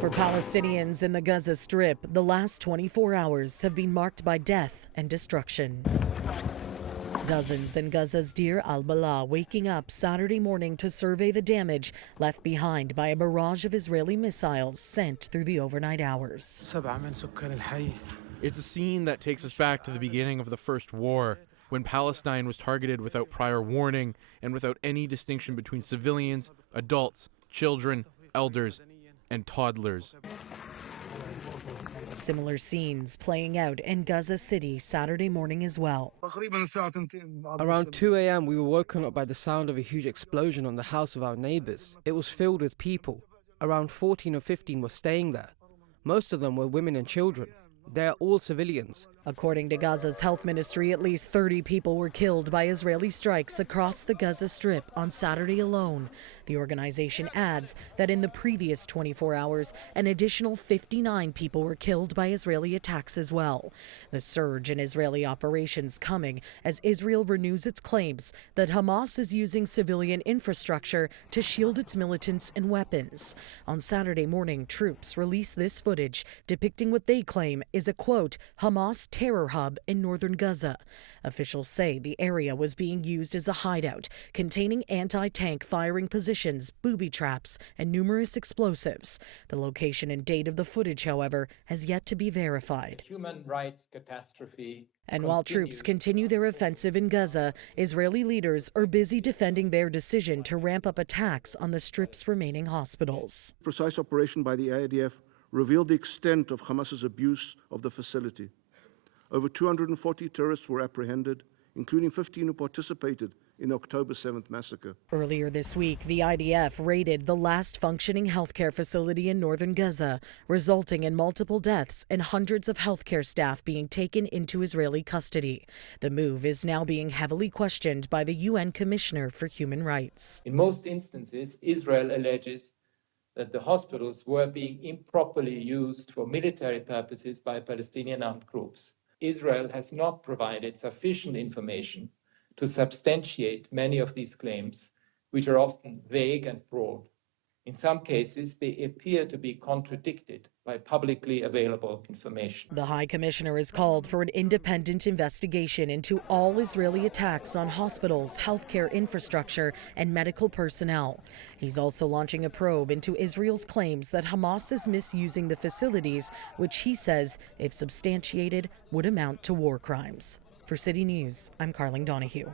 For Palestinians in the Gaza Strip, the last 24 hours have been marked by death and destruction. Dozens in Gaza's Deir al-Balah waking up Saturday morning to survey the damage left behind by a barrage of Israeli missiles sent through the overnight hours. It's a scene that takes us back to the beginning of the First War, when Palestine was targeted without prior warning and without any distinction between civilians, adults, children, elders, and toddlers. Similar scenes playing out in Gaza City Saturday morning as well. Around 2 a.m. we were woken up by the sound of a huge explosion on the house of our neighbors. It was filled with people. Around 14 or 15 were staying there. Most of them were women and children. They are all civilians. According to Gaza's health ministry, at least 30 people were killed by Israeli strikes across the Gaza Strip on Saturday alone. The organization adds that in the previous 24 hours, an additional 59 people were killed by Israeli attacks as well. The surge in Israeli operations coming as Israel renews its claims that Hamas is using civilian infrastructure to shield its militants and weapons. On Saturday morning, troops released this footage depicting what they claim is a, quote, Hamas terror hub in northern Gaza. Officials say the area was being used as a hideout, containing anti-tank firing positions, booby traps, and numerous explosives. The location and date of the footage, however, has yet to be verified. Human rights catastrophe. And while troops continue their offensive in Gaza, Israeli leaders are busy defending their decision to ramp up attacks on the Strip's remaining hospitals. Precise operation by the IDF revealed the extent of Hamas's abuse of the facility. Over 240 terrorists were apprehended, including 15 who participated in the October 7th massacre. Earlier this week, the IDF raided the last functioning healthcare facility in northern Gaza, resulting in multiple deaths and hundreds of healthcare staff being taken into Israeli custody. The move is now being heavily questioned by the UN Commissioner for Human Rights. In most instances, Israel alleges that the hospitals were being improperly used for military purposes by Palestinian armed groups. Israel has not provided sufficient information to substantiate many of these claims, which are often vague and broad. In some cases, they appear to be contradicted by publicly available information. The High Commissioner has called for an independent investigation into all Israeli attacks on hospitals, healthcare infrastructure, and medical personnel. He's also launching a probe into Israel's claims that Hamas is misusing the facilities, which he says, if substantiated, would amount to war crimes. For City News, I'm Karling Donoghue.